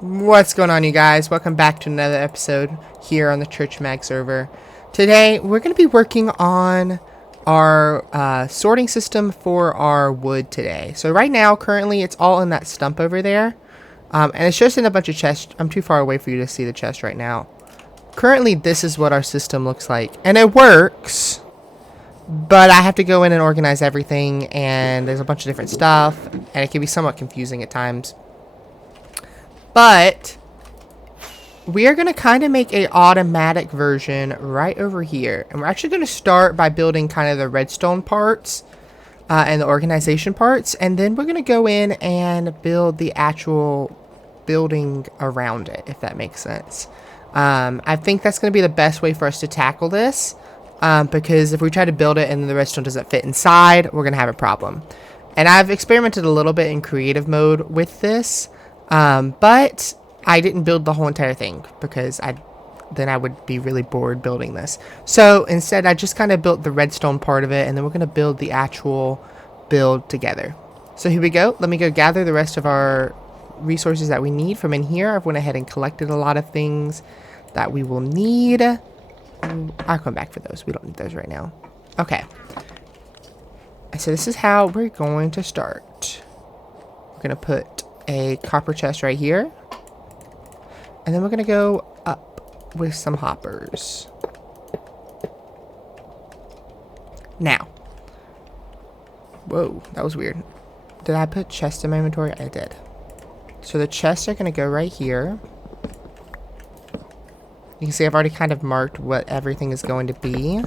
What's going on, you guys? Welcome back to another episode here on the ChurchMag server. Today, we're going to be working on our sorting system for our wood today. So right now, currently, it's all in that stump over there. And it's just in a bunch of chests. I'm too far away for you to see the chest right now. Currently, this is what our system looks like. And it works, but I have to go in and organize everything. And there's a bunch of different stuff. And it can be somewhat confusing at times. But we are going to kind of make a automatic version right over here. And we're actually going to start by building kind of the redstone parts and the organization parts. And then we're going to go in and build the actual building around it, if that makes sense. I think that's going to be the best way for us to tackle this. Because if we try to build it and the redstone doesn't fit inside, we're going to have a problem. And I've experimented a little bit in creative mode with this. But I didn't build the whole entire thing because then I would be really bored building this. So instead, I just kind of built the redstone part of it, and then we're going to build the actual build together. So here we go. Let me go gather the rest of our resources that we need from in here. I've went ahead and collected a lot of things that we will need. I'll come back for those. We don't need those right now. Okay. So this is how we're going to start. We're going to put a copper chest right here. And then we're going to go up with some hoppers. Now. Whoa, that was weird. Did I put chests in my inventory? I did. So the chests are going to go right here. You can see I've already kind of marked what everything is going to be.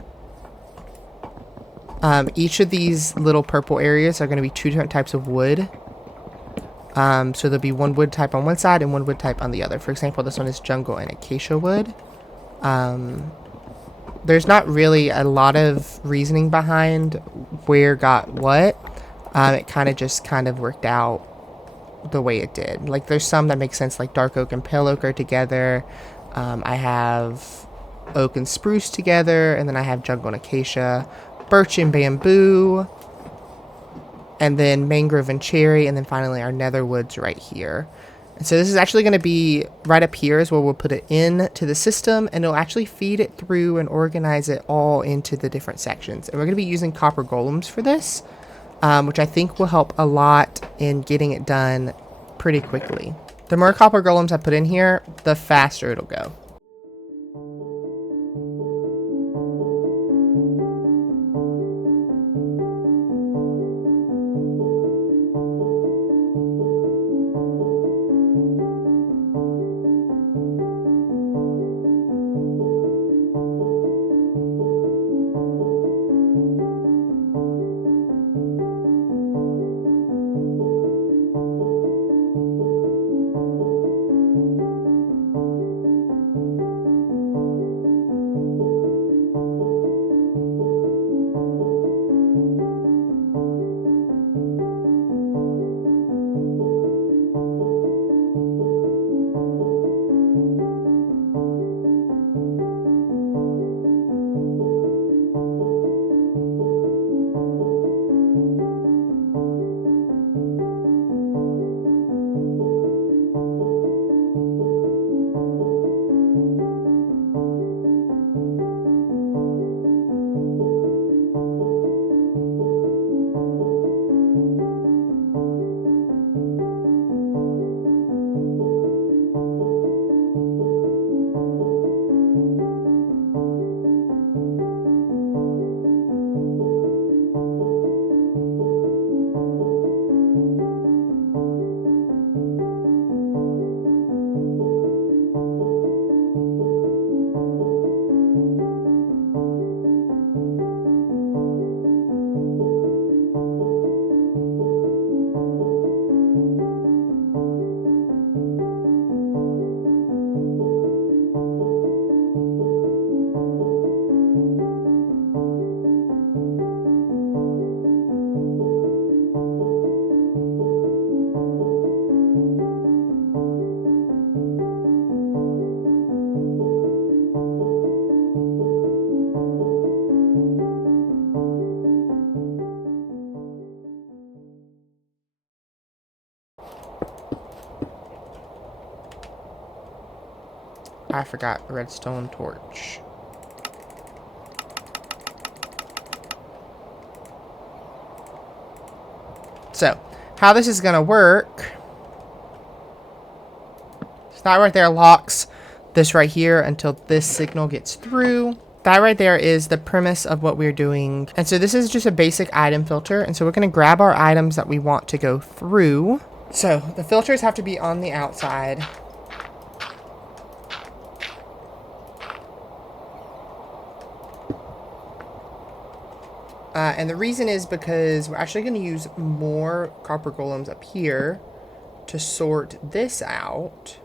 Each of these little purple areas are going to be two different types of wood. So there'll be one wood type on one side and one wood type on the other. For example, this one is jungle and acacia wood. There's not really a lot of reasoning behind where got what. It kind of worked out the way it did. Like there's some that make sense, like dark oak and pale oak are together. I have oak and spruce together, and then I have jungle and acacia, birch and bamboo. And then mangrove and cherry, and then finally our nether woods right here. And so this is actually going to be right up here is where we'll put it into the system, and it'll actually feed it through and organize it all into the different sections. And we're going to be using copper golems for this, which I think will help a lot in getting it done pretty quickly. The more copper golems I put in here, the faster it'll go. I forgot redstone torch. So, how this is going to work, so that right there locks this right here until this signal gets through. That right there is the premise of what we're doing. And so this is just a basic item filter. And so we're going to grab our items that we want to go through. So the filters have to be on the outside. And the reason is because we're actually going to use more copper golems up here to sort this out.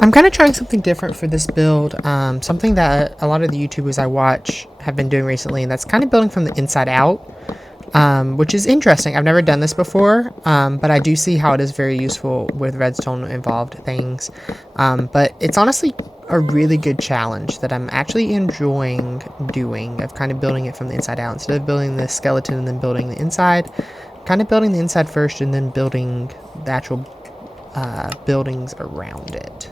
I'm kind of trying something different for this build, something that a lot of the YouTubers I watch have been doing recently, and that's kind of building from the inside out, which is interesting. I've never done this before, but I do see how it is very useful with redstone involved things, but it's honestly a really good challenge that I'm actually enjoying doing, of kind of building it from the inside out instead of building the skeleton and then building the inside, kind of building the inside first and then building the actual buildings around it.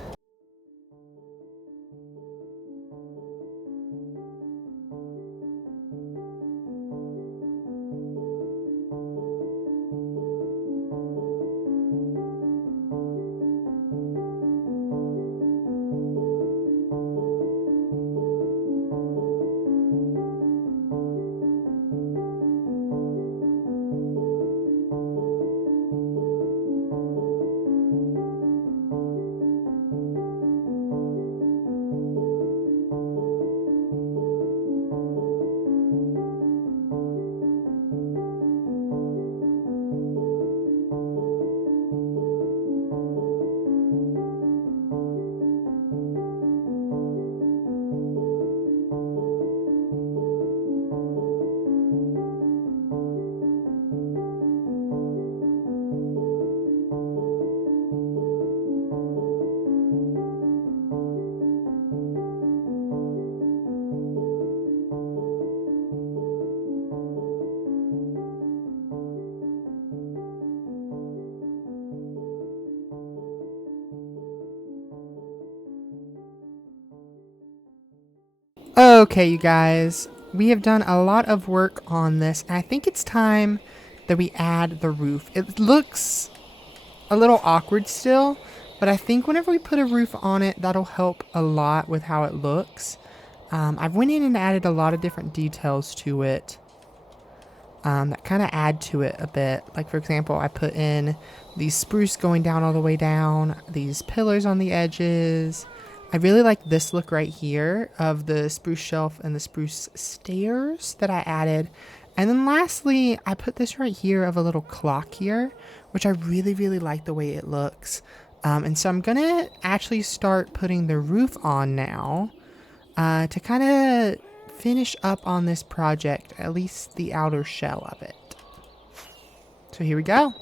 Okay, you guys, we have done a lot of work on this, and I think it's time that we add the roof. It looks a little awkward still, but I think whenever we put a roof on it, that'll help a lot with how it looks. I've went in and added a lot of different details to it that kind of add to it a bit. Like, for example, I put in these spruce going down all the way down, these pillars on the edges. I really like this look right here of the spruce shelf and the spruce stairs that I added. And then lastly, I put this right here of a little clock here, which I really, really like the way it looks. And so I'm going to actually start putting the roof on now to kind of finish up on this project, at least the outer shell of it. So here we go.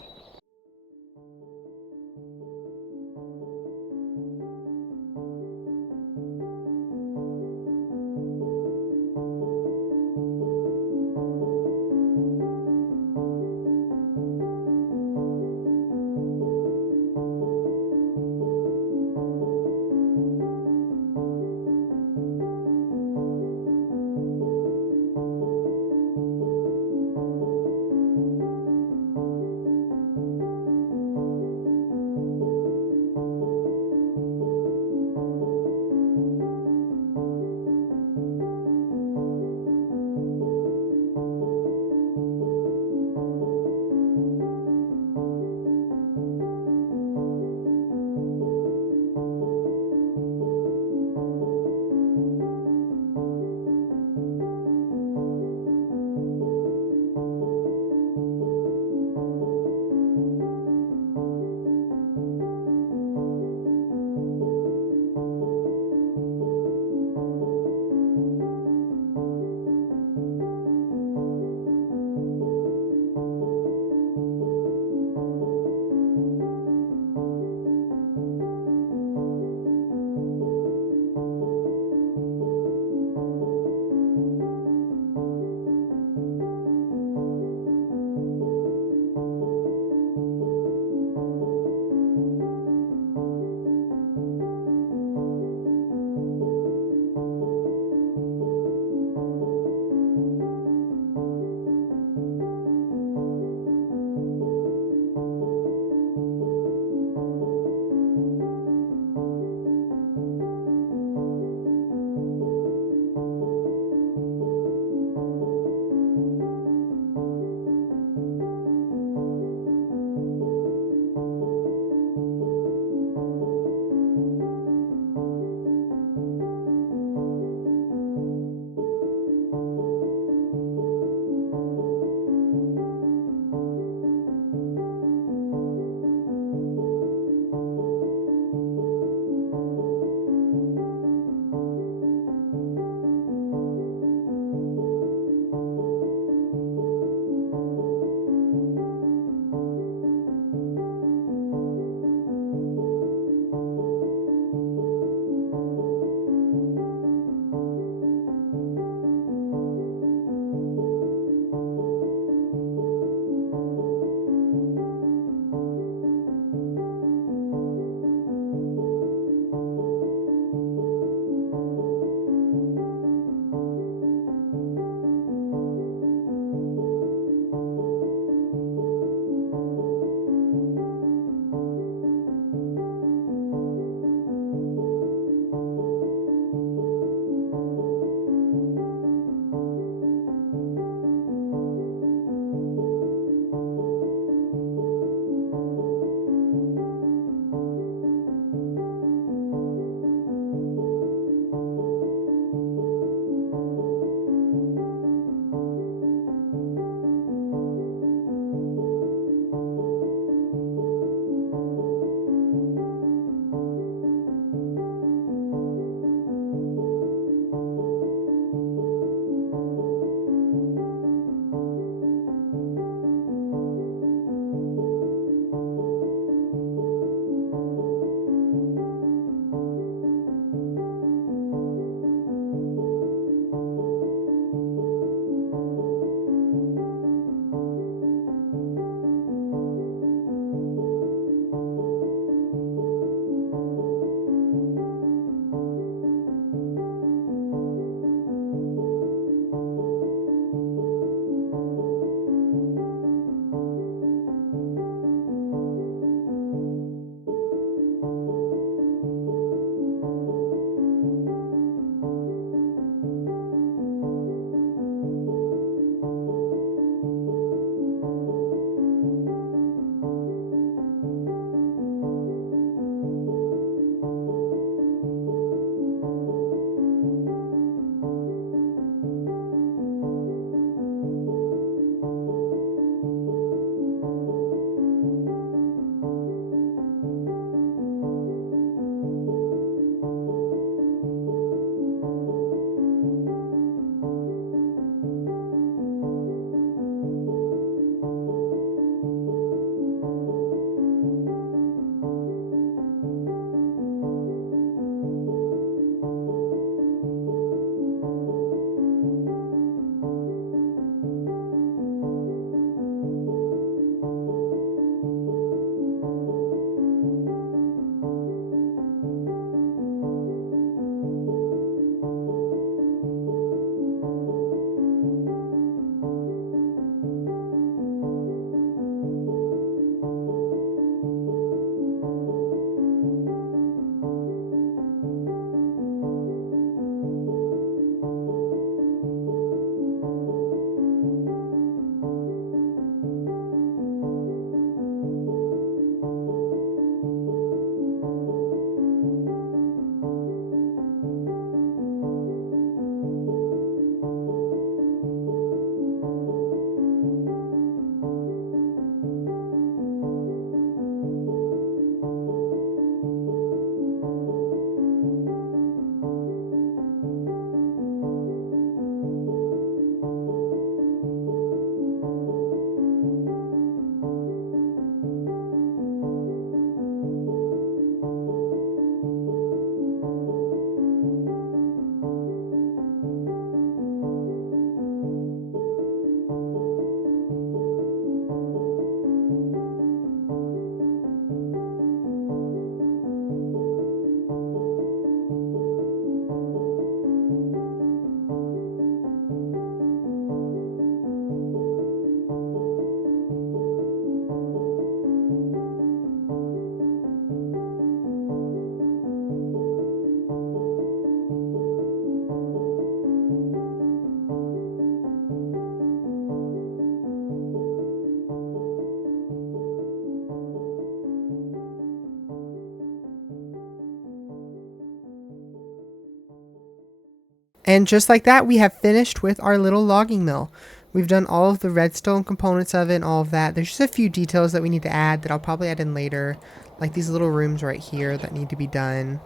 And just like that, we have finished with our little logging mill. We've done all of the redstone components of it and all of that. There's just a few details that we need to add that I'll probably add in later, like these little rooms right here that need to be done.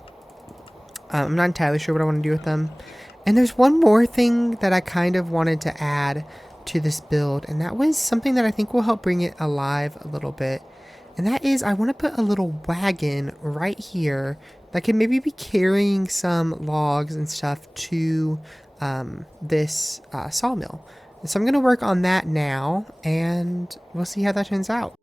I'm not entirely sure what I want to do with them. And there's one more thing that I kind of wanted to add to this build, and that was something that I think will help bring it alive a little bit. And that is, I want to put a little wagon right here that can maybe be carrying some logs and stuff to this sawmill. So I'm going to work on that now, and we'll see how that turns out.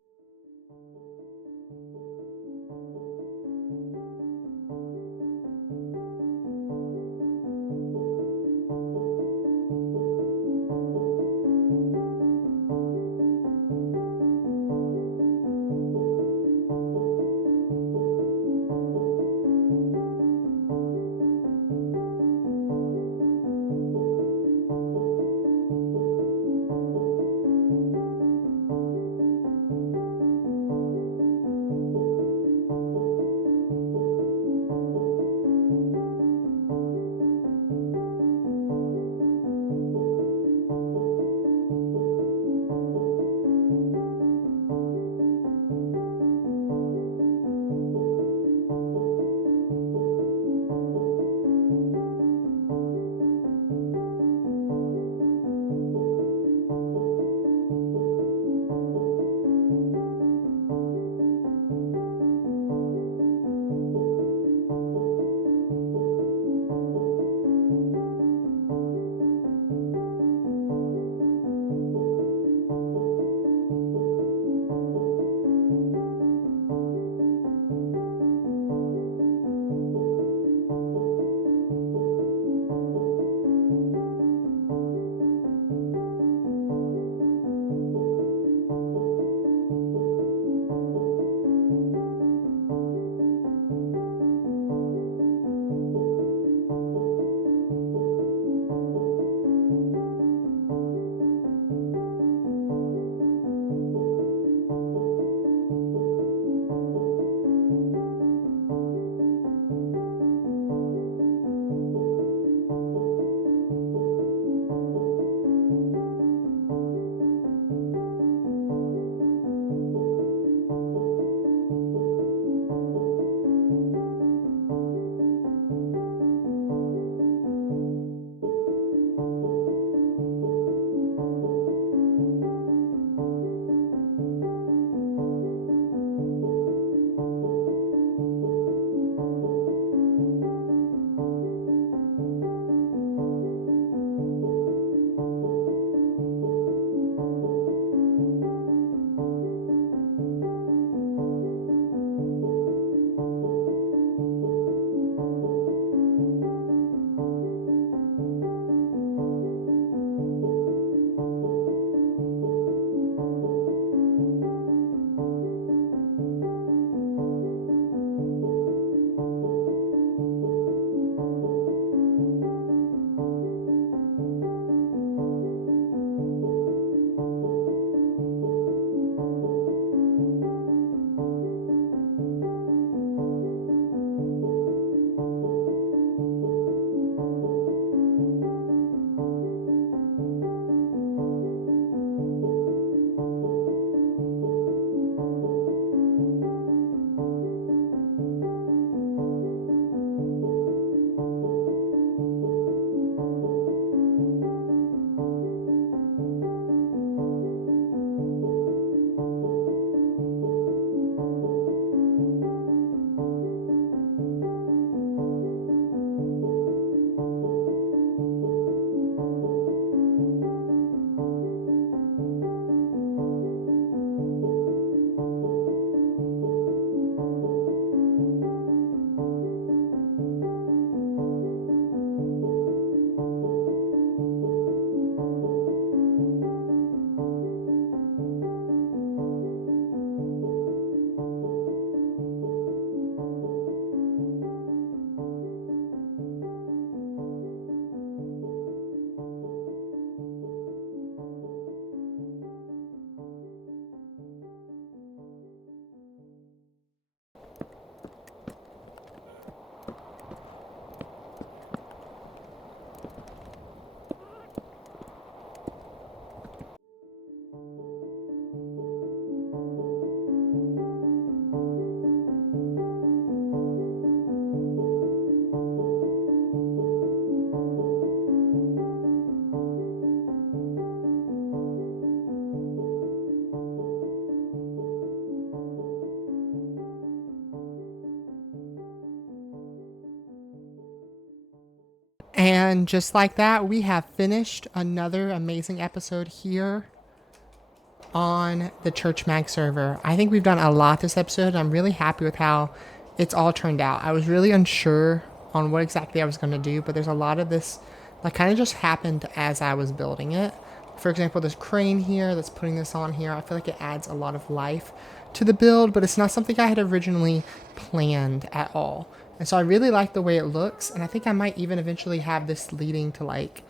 And just like that, we have finished another amazing episode here on the ChurchMag server. I think we've done a lot this episode. I'm really happy with how it's all turned out. I was really unsure on what exactly I was going to do, but there's a lot of this that kind of just happened as I was building it. For example, this crane here that's putting this on here, I feel like it adds a lot of life to the build, but it's not something I had originally planned at all. And so I really like the way it looks, and I think I might even eventually have this leading to like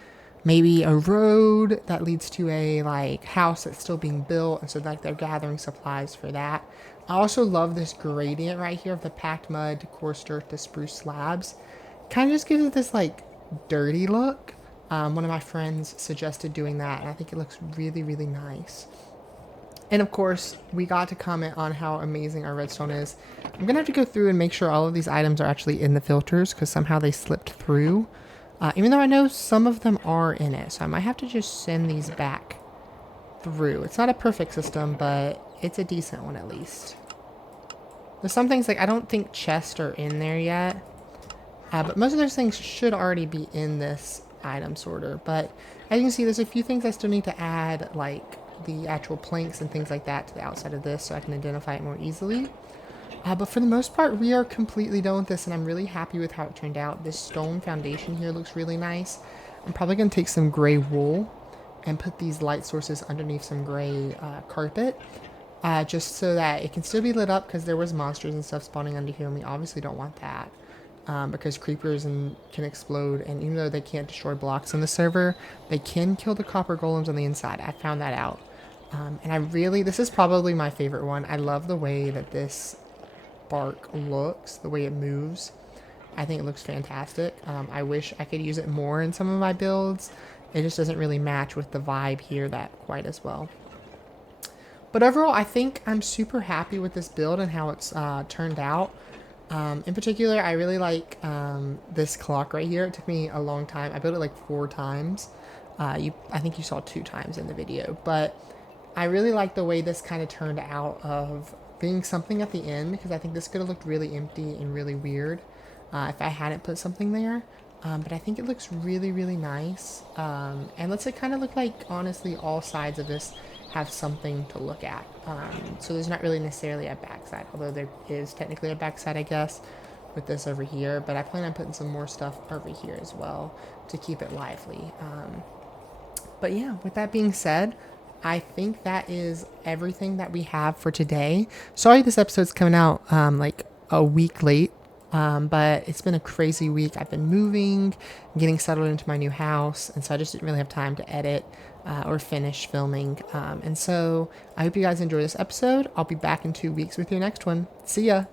maybe a road that leads to a like house that's still being built, and so like they're gathering supplies for that. I also love this gradient right here of the packed mud to coarse dirt to spruce slabs. Kind of just gives it this like dirty look. One of my friends suggested doing that, and I think it looks really, really nice. And of course, we got to comment on how amazing our redstone is. I'm gonna have to go through and make sure all of these items are actually in the filters because somehow they slipped through. Even though I know some of them are in it, so I might have to just send these back through. It's not a perfect system, but it's a decent one at least. There's some things like I don't think chests are in there yet, but most of those things should already be in this item sorter. But as you can see, there's a few things I still need to add, like the actual planks and things like that to the outside of this so I can identify it more easily. But for the most part, we are completely done with this, and I'm really happy with how it turned out. This stone foundation here looks really nice. I'm probably going to take some gray wool and put these light sources underneath some gray carpet, just so that it can still be lit up, because there was monsters and stuff spawning under here, and we obviously don't want that. Because creepers can explode, and even though they can't destroy blocks on the server, they can kill the copper golems on the inside. I found that out. And this is probably my favorite one. I love the way that this bark looks, the way it moves. I think it looks fantastic. I wish I could use it more in some of my builds. It just doesn't really match with the vibe here that quite as well. But overall, I think I'm super happy with this build and how it's turned out. In particular, I really like this clock right here. It took me a long time. I built it like 4 times. I think you saw 2 times in the video, but I really like the way this kind of turned out of being something at the end, because I think this could have looked really empty and really weird if I hadn't put something there. But I think it looks really, really nice. And lets it kind of look like, honestly, all sides of this have something to look at. So there's not really necessarily a backside, although there is technically a backside, I guess, with this over here. But I plan on putting some more stuff over here as well to keep it lively. But yeah, with that being said, I think that is everything that we have for today. Sorry this episode's coming out like a week late, but it's been a crazy week. I've been moving, getting settled into my new house, and so I just didn't really have time to edit or finish filming. And so I hope you guys enjoy this episode. I'll be back in 2 weeks with your next one. See ya!